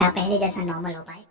पहले जैसा नॉर्मल हो पाए।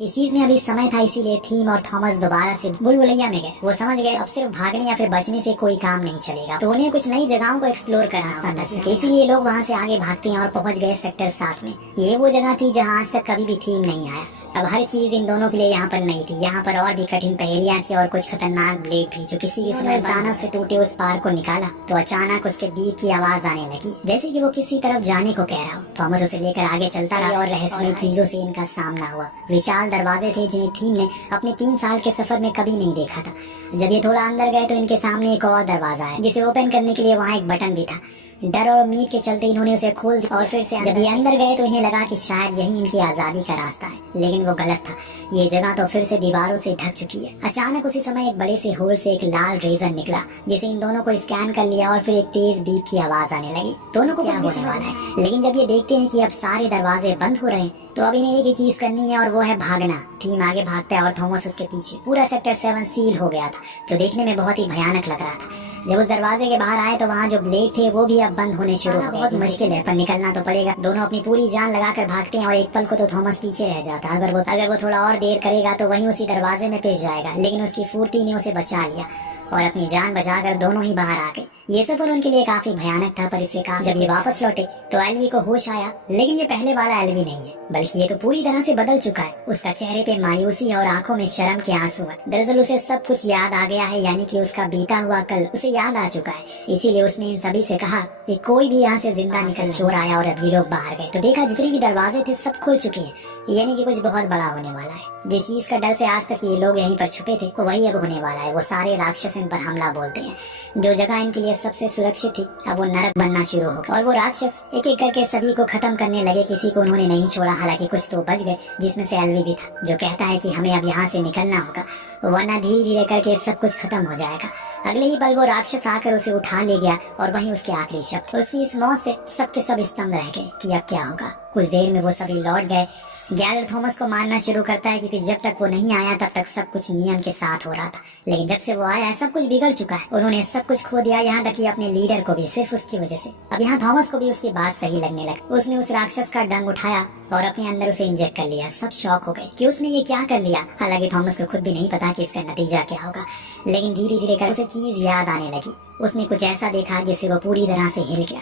इस चीज में अभी समय था, इसीलिए थीम और थॉमस दोबारा से भूलभुलैया में गए। वो समझ गए अब सिर्फ भागने या फिर बचने से कोई काम नहीं चलेगा, तो उन्हें कुछ नई जगहों को एक्सप्लोर करना था दर्शक। इसीलिए लोग वहाँ से आगे भागते हैं और पहुंच गए सेक्टर 7 में। ये वो जगह थी जहाँ आज तक कभी भी थीम नहीं आया। अब हर चीज इन दोनों के लिए यहाँ पर नहीं थी। यहाँ पर और भी कठिन पहेलियां थी और कुछ खतरनाक ब्लेड भी, जो किसी किस्म दानव से टूटे उस पार को निकाला तो अचानक उसके बीप की आवाज आने लगी, जैसे कि वो किसी तरफ जाने को कह रहा हो। थॉमस उसे लेकर आगे चलता रहा और रहस्यमय चीजों से इनका सामना हुआ। विशाल दरवाजे थे जिन्हें थीम ने अपने 3 साल के सफर में कभी नहीं देखा था। जब ये थोड़ा अंदर गए तो इनके सामने एक और दरवाजा है, जिसे ओपन करने के लिए वहाँ एक बटन भी था। डर और उम्मीद के चलते इन्होंने उसे खोल दिया और फिर से जब ये अंदर गए तो इन्हें लगा कि शायद यही इनकी आजादी का रास्ता है, लेकिन वो गलत था। ये जगह तो फिर से दीवारों से ढक चुकी है। अचानक उसी समय एक बड़े से होल से एक लाल रेजर निकला, जिसे इन दोनों को स्कैन कर लिया और फिर एक तेज बीप की आवाज आने लगी। दोनों को क्या होने वाला है, लेकिन जब ये देखते हैं कि अब सारे दरवाजे बंद हो रहे हैं तो अब इन्हें एक ही चीज करनी है और वो है भागना। थीम आगे भागता है और थॉमस उसके पीछे। पूरा सेक्टर 7 सील हो गया था, जो देखने में बहुत ही भयानक लग रहा था। जब उस दरवाजे के बाहर आए तो वहाँ जो ब्लेड थे वो भी अब बंद होने शुरू हो गए। बहुत मुश्किल है पर निकलना तो पड़ेगा। दोनों अपनी पूरी जान लगाकर भागते हैं और एक पल को तो थॉमस पीछे रह जाता। अगर वो थोड़ा और देर करेगा तो वहीं उसी दरवाजे में पिस जाएगा, लेकिन उसकी फुर्ती ने उसे बचा लिया और अपनी जान बचाकर दोनों ही बाहर आ गए। ये सफर उनके लिए काफी भयानक था, पर इससे कहा जब ये वापस लौटे तो एल्वी को होश आया, लेकिन ये पहले वाला एल्वी नहीं है, बल्कि ये तो पूरी तरह से बदल चुका है। उसका चेहरे पे मायूसी और आंखों में शर्म के आंसू है। दरअसल उसे सब कुछ याद आ गया है, यानी कि उसका बीता हुआ कल उसे याद आ चुका है। इसीलिए उसने इन सभी से कहा कि कोई भी यहाँ से जिंदा निकल। शोर आया और अभी लोग बाहर गए तो देखा जितने भी दरवाजे थे सब खुल चुके हैं, यानी कि कुछ बहुत बड़ा होने वाला है। जिस चीज का डर से आज तक ये लोग यहीं पर छुपे थे वही अब होने वाला है। वो सारे राक्षस इन पर हमला बोलते हैं। जो जगह इनके लिए सबसे सुरक्षित थी अब वो नरक बनना शुरू होगा और वो राक्षस एक एक करके सभी को खत्म करने लगे। किसी को उन्होंने नहीं छोड़ा, हालांकि कुछ तो बच गए, जिसमें से एल्वी भी था, जो कहता है कि हमें अब यहाँ से निकलना होगा, वरना धीरे धीरे करके सब कुछ खत्म हो जाएगा। अगले ही पल वो राक्षस आकर उसे उठा ले गया और वहीं उसके आखिरी शब्द। उसकी इस मौत से सबके सब स्तंभ रह गए कि अब क्या होगा। कुछ देर में वो सभी लौट गए। गैरल्फ थॉमस को मारना शुरू करता है, क्योंकि जब तक वो नहीं आया तब तक सब कुछ नियम के साथ हो रहा था, लेकिन जब से वो आया है सब कुछ बिगड़ चुका है। उन्होंने सब कुछ खो दिया, यहाँ तक कि अपने लीडर को भी, सिर्फ उसकी वजह से। अब यहाँ थॉमस को भी उसकी बात सही लगने लगी। उसने उस राक्षस का डंक उठाया और अपने अंदर उसे इंजेक्ट कर लिया। सब शॉक हो गए कि उसने ये क्या कर लिया। हालांकि थॉमस को खुद भी नहीं पता कि इसका नतीजा क्या होगा, लेकिन धीरे धीरे कर उसे चीज याद आने लगी। उसने कुछ ऐसा देखा जिससे वो पूरी तरह से हिल गया।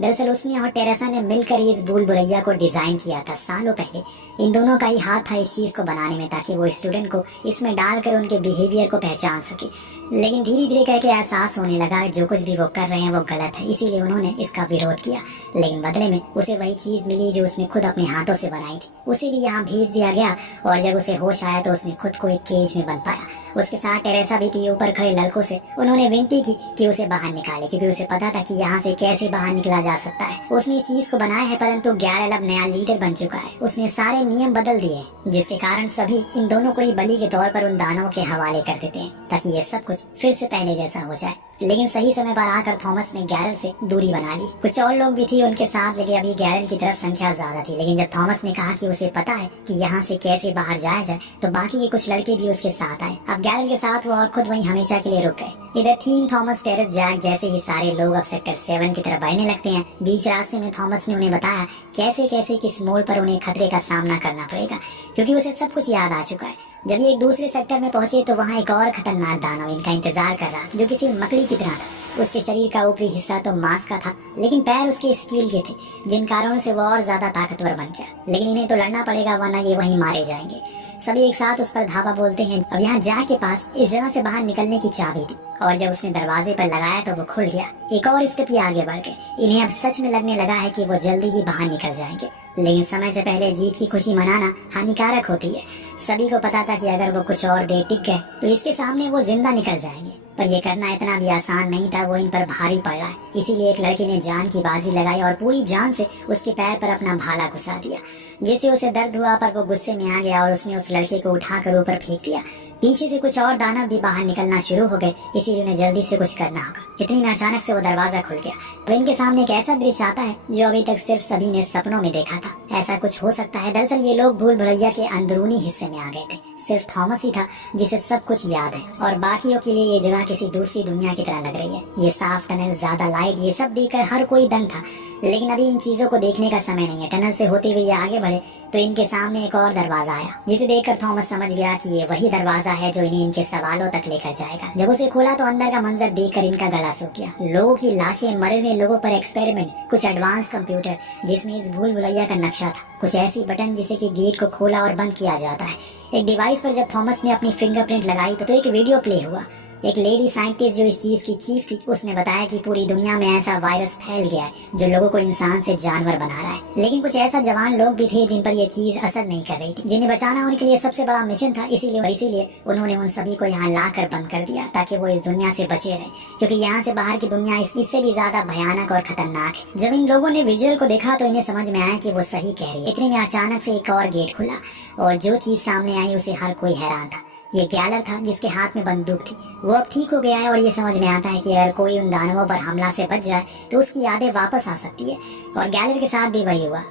दरअसल उसने और टेरेसा ने मिलकर इस भूलभुलैया को डिजाइन किया था सालों पहले। इन दोनों का ही हाथ था इस चीज को बनाने में, ताकि वो स्टूडेंट को इसमें डालकर उनके बिहेवियर को पहचान सके। लेकिन धीरे धीरे करके एहसास होने लगा जो कुछ भी वो कर रहे हैं वो गलत है, इसीलिए उन्होंने इसका विरोध किया। लेकिन बदले में उसे वही चीज मिली जो उसने खुद अपने हाथों से बनाई थी। उसे भी यहाँ भेज दिया गया और जब उसे होश आया तो उसने खुद को एक केज में बंद पाया। उसके साथ टेरेसा भी थी। ऊपर खड़े लड़कों से उन्होंने विनती की कि उसे बाहर निकाले, क्योंकि उसे पता था कि यहाँ से कैसे बाहर निकला जा सकता है। उसने इस चीज को बनाया है, परंतु गैरल अब नया लीडर बन चुका है। उसने सारे नियम बदल दिए, जिसके कारण सभी इन दोनों को ही बलि के तौर पर उन दानवों के हवाले कर देते हैं, ताकि ये सब कुछ फिर से पहले जैसा हो जाए। लेकिन सही समय पर आकर थॉमस ने गैरल से दूरी बना ली। कुछ और लोग भी थे उनके साथ, लेकिन अभी गैरल की तरफ संख्या ज्यादा थी। लेकिन जब थॉमस ने कहा कि उसे पता है कि यहाँ से कैसे बाहर जाया जाए, तो बाकी के कुछ लड़के भी उसके साथ आए। अब गैरल के साथ वो और खुद वहीं हमेशा के लिए रुक गए। इधर थीम, थॉमस, टेरेस, जैक जैसे ही सारे लोग अब सेक्टर 7 की तरफ बढ़ने लगते हैं। बीच रास्ते में थॉमस ने उन्हें बताया कैसे कैसे किस मोड़ पर उन्हें खतरे का सामना करना पड़ेगा, क्योंकि उसे सब कुछ याद आ चुका है। जब ये एक दूसरे सेक्टर में पहुंचे तो वहाँ एक और खतरनाक दानव इनका इंतजार कर रहा, जो किसी मकड़ी की तरह था। उसके शरीर का ऊपरी हिस्सा तो मांस का था, लेकिन पैर उसके स्टील के थे, जिन कारणों से वो और ज्यादा ताकतवर बन गया। लेकिन इन्हें तो लड़ना पड़ेगा, वरना ये वहीं मारे जाएंगे। सभी एक साथ उस पर धावा बोलते हैं। अब यहाँ जैक के पास इस जगह से बाहर निकलने की चाबी थी, और जब उसने दरवाजे पर लगाया तो वो खुल गया। एक और स्टेप ही आगे बढ़ गए। इन्हें अब सच में लगने लगा है कि वो जल्दी ही बाहर निकल जाएंगे, लेकिन समय से पहले जीत की खुशी मनाना हानिकारक होती है। सभी को पता था कि अगर वो कुछ और देर टिक गए तो इसके सामने वो जिंदा निकल जाएंगे, पर ये करना इतना भी आसान नहीं था। वो इन पर भारी पड़ रहा है। इसीलिए एक लड़के ने जान की बाजी लगाई और पूरी जान से उसके पैर पर अपना भाला घुसा दिया, जिससे उसे दर्द हुआ, पर वो गुस्से में आ गया और उसने उस लड़के को उठाकर ऊपर फेंक दिया। पीछे से कुछ और दानव भी बाहर निकलना शुरू हो गए, इसीलिए उन्हें जल्दी से कुछ करना होगा। इतनी में अचानक से वो दरवाजा खुल गया। अब इनके सामने एक ऐसा दृश्य आता है जो अभी तक सिर्फ सभी ने सपनों में देखा था। ऐसा कुछ हो सकता है। दरअसल ये लोग भूलभुलैया के अंदरूनी हिस्से में आ गए थे। सिर्फ थॉमस ही था जिसे सब कुछ याद है, और बाकियों के लिए ये जगह किसी दूसरी दुनिया की तरह लग रही है। ये साफ टनल, ज्यादा लाइट, ये सब देखकर हर कोई दंग था। लेकिन अभी इन चीजों को देखने का समय नहीं है। टनल से होते हुए ये आगे बढ़े तो इनके सामने एक और दरवाजा आया, जिसे देखकर थॉमस समझ गया कि ये वही दरवाजा है जो इन्हें इनके सवालों तक लेकर जाएगा। जब उसे खोला तो अंदर का मंजर देखकर इनका गला सूख गया। लोगों की लाशें, मरे हुए लोगों पर एक्सपेरिमेंट, कुछ एडवांस कंप्यूटर जिसमें इस भूल भुलैया का नक्शा था, कुछ ऐसी बटन जिसे कि गेट को खोला और बंद किया जाता है। एक डिवाइस पर जब थॉमस ने अपनी फिंगरप्रिंट लगाई तो एक वीडियो प्ले हुआ। एक लेडी साइंटिस्ट जो इस चीज की चीफ थी, उसने बताया कि पूरी दुनिया में ऐसा वायरस फैल गया है जो लोगों को इंसान से जानवर बना रहा है। लेकिन कुछ ऐसा जवान लोग भी थे जिन पर यह चीज असर नहीं कर रही थी, जिन्हें बचाना उनके लिए सबसे बड़ा मिशन था। इसीलिए उन्होंने उन सभी को यहाँ लाकर बंद कर दिया ताकि वो इस दुनिया से बचे रहे, क्योंकि यहाँ से बाहर की दुनिया इससे भी ज्यादा भयानक और खतरनाक है। जब इन लोगों ने विजुअल को देखा तो इन्हें समझ में आया कि वो सही कह रही है। इतने में अचानक से एक और गेट खुला और जो चीज सामने आई उसे हर कोई हैरान था। ये गैलर था जिसके हाथ में बंदूक थी। वो अब ठीक हो गया है और ये समझ में आता है कि अगर कोई उन दानवों पर हमला से बच जाए तो उसकी यादें वापस आ सकती है। और गैलर के साथ भी वही हुआ।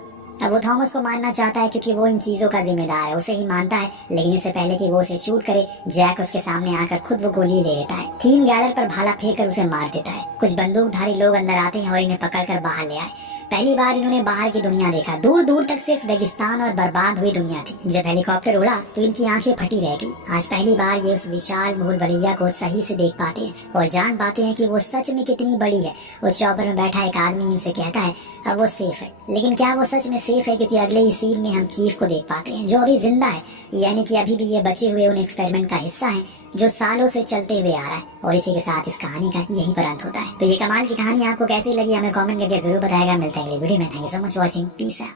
अब वो थॉमस को मारना चाहता है क्योंकि वो इन चीजों का जिम्मेदार है, उसे ही मानता है। लेकिन इससे पहले कि वो उसे शूट करे, जैक उसके सामने आकर खुद वो गोली ले लेता है। थीम गैलर पर भाला फेंक कर उसे मार देता है। कुछ बंदूकधारी लोग अंदर आते हैं और इन्हें पकड़कर बाहर ले आए। पहली बार इन्होंने बाहर की दुनिया देखा। दूर दूर तक सिर्फ रेगिस्तान और बर्बाद हुई दुनिया थी। जब हेलीकॉप्टर उड़ा तो इनकी आंखें फटी रह गई। आज पहली बार ये उस विशाल भूल भुलैया को सही से देख पाते हैं और जान पाते हैं कि वो सच में कितनी बड़ी है। उस चॉपर में बैठा एक आदमी इनसे कहता है अब वो सेफ है। लेकिन क्या वो सच में सेफ है? क्योंकि अगले ही सीन में हम चीफ को देख पाते हैं जो अभी जिंदा है, यानी कि अभी भी ये बचे हुए उन एक्सपेरिमेंट का हिस्सा है जो सालों से चलते हुए आ रहा है। और इसी के साथ इस कहानी का यहीं पर अंत होता है। तो ये कमाल की कहानी आपको कैसी लगी हमें कमेंट करके जरूर बताएगा। मिलते हैं अगले वीडियो में। Thank you so much watching. Piece.